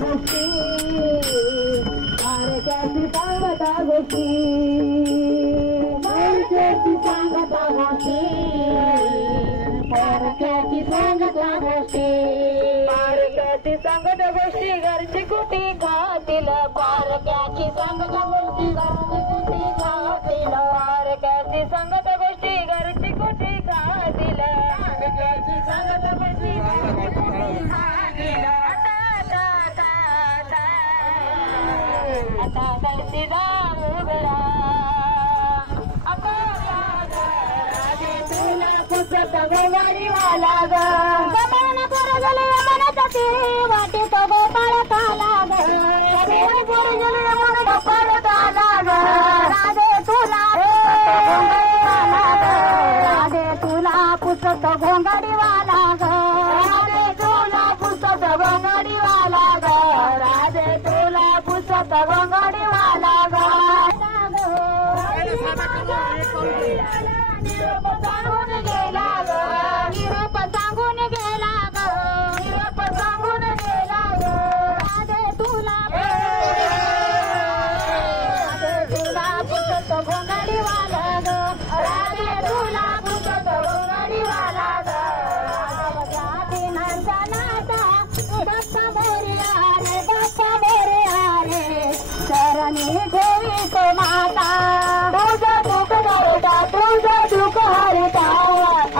गोष्टी बारक्याची सांगता गोष्टी बारक्याची सांगता गोष्टी बारक्याची सांगता गोष्टी बारक्याची सांगता गोष्टी घरची कुठे खातील बारक्याची सांगता गोष्टी घरची कुठे खातील बारक्याची सांगता गोष्टी घरची कुठे खातील बारक्याची सांगता गोष्टी घरची कुठे खातील आता धरती दामोदरा आता राजे तुला पुसत गोवारीवाला ग गमन पोरगले मनतती वाटे तो गोपाळ काला ग गमन पोरगले मनत काला ग राजे तुला राजे तुला पुसत घोंगडीवाला ग राजे तुला पुसत घोंगडीवाला ग राजे तुला पुसत घोंगडीवाला ग निरोप सांगून गेला ग निरोप सांगून गेला ग निरोप सांगून गेला ग राधे तुला पुसत घोंगडीवाला ग राधे तुला पुसत घोंगडीवाला ग बाप्पा मोरया रे चरणी ठेवी तो माता तुझं दुःख हरता तुझं दुःख हरता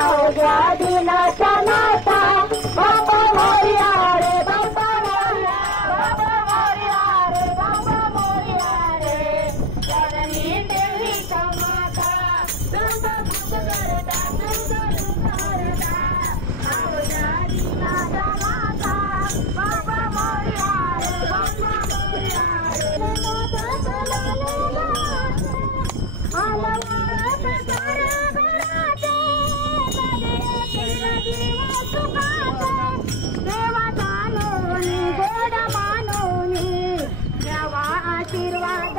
अवघ्या दिनाचा नाता बाप्पा मोरया रे बाप्पा मोरया रे बाप्पा मोरया रे चरणी ठेवी तो माता तुझं दुःख हरता तुझं दुःख हरता अवघ्या दिनाचा नाता बाप्पा मोरया रे बाप्पा मोरया रे गोड मानोनी देवा आशीर्वाद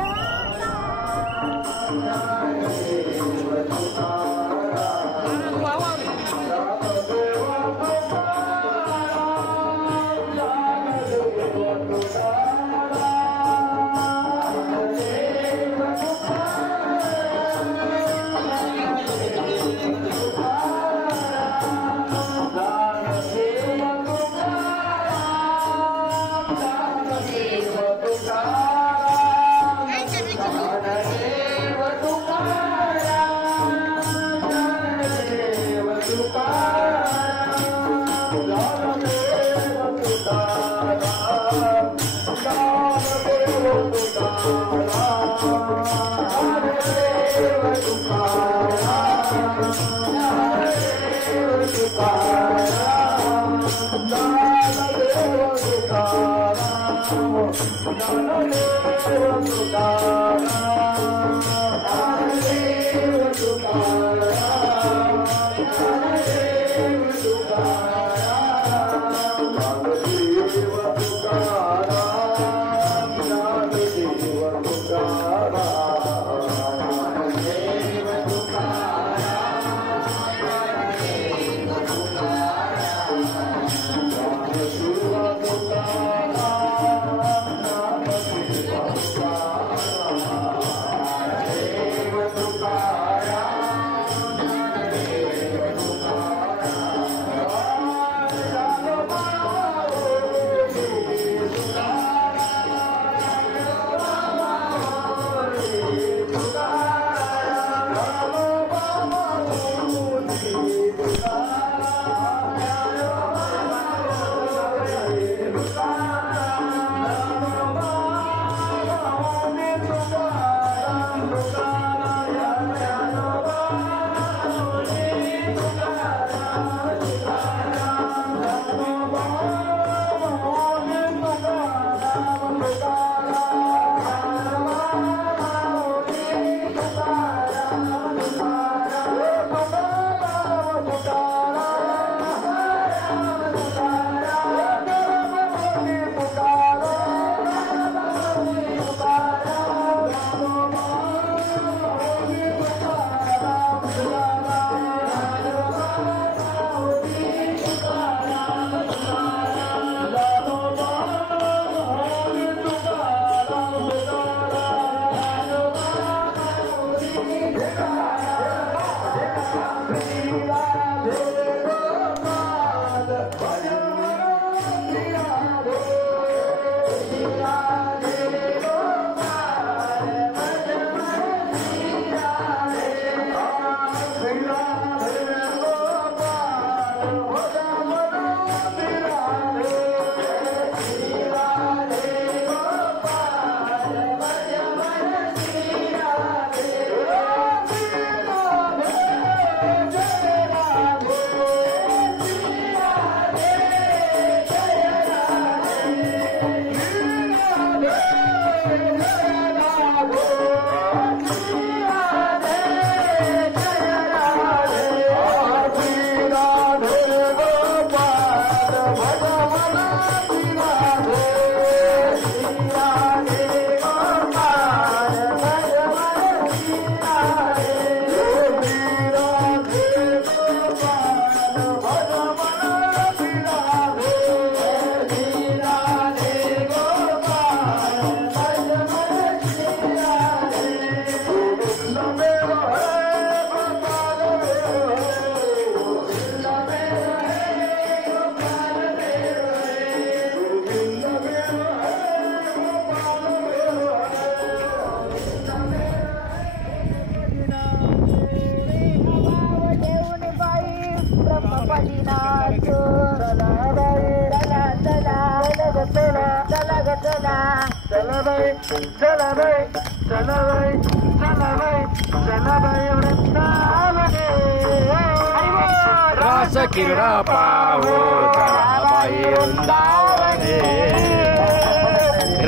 चला चला बाई चला बाई चला बाई चला बाई चला बाई वृंदावने रास क्रीडा पाहू चला बाई वृंदावने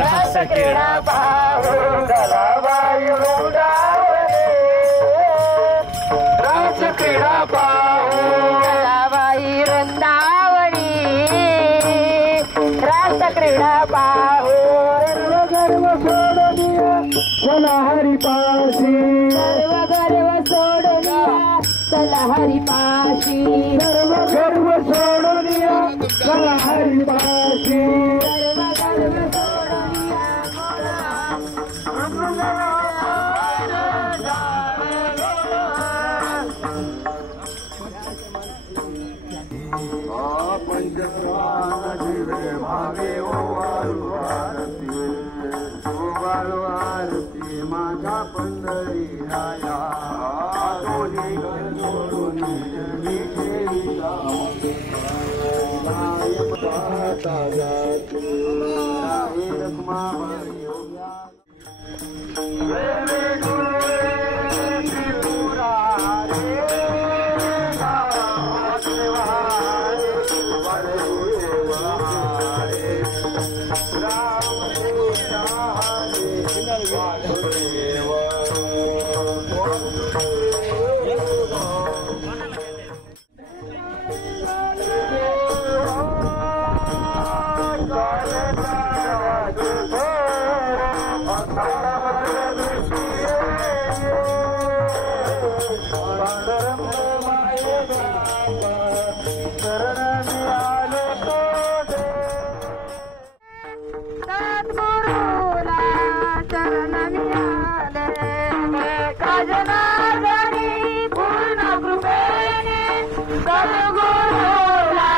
रास क्रीडा पाहू चला बाई वृंदावने रास क्रीडा पाहू चला बाई वृंदावनी रास क्रीडा पाहू गर्व सोडूनिया चला हरिपाशी सर्व गर्व सोडूनिया चला हरिपाशी गर्व सोडूनिया चला हरिपाशी सर्व गर्व सोडूनिया पंचक्रांती भावे ओवाळू आरती माझा पंढरी राया दोन्ही सोडून मी ठेवीला सद्गुरुला चरण मिळाले गजनार्दनी पूर्ण कृपेने सद्गुरुला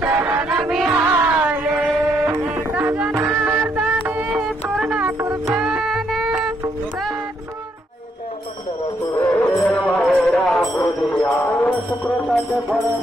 शरण मिळाले गजनार्दनी पूर्ण कृपेने सुकृताचे फळ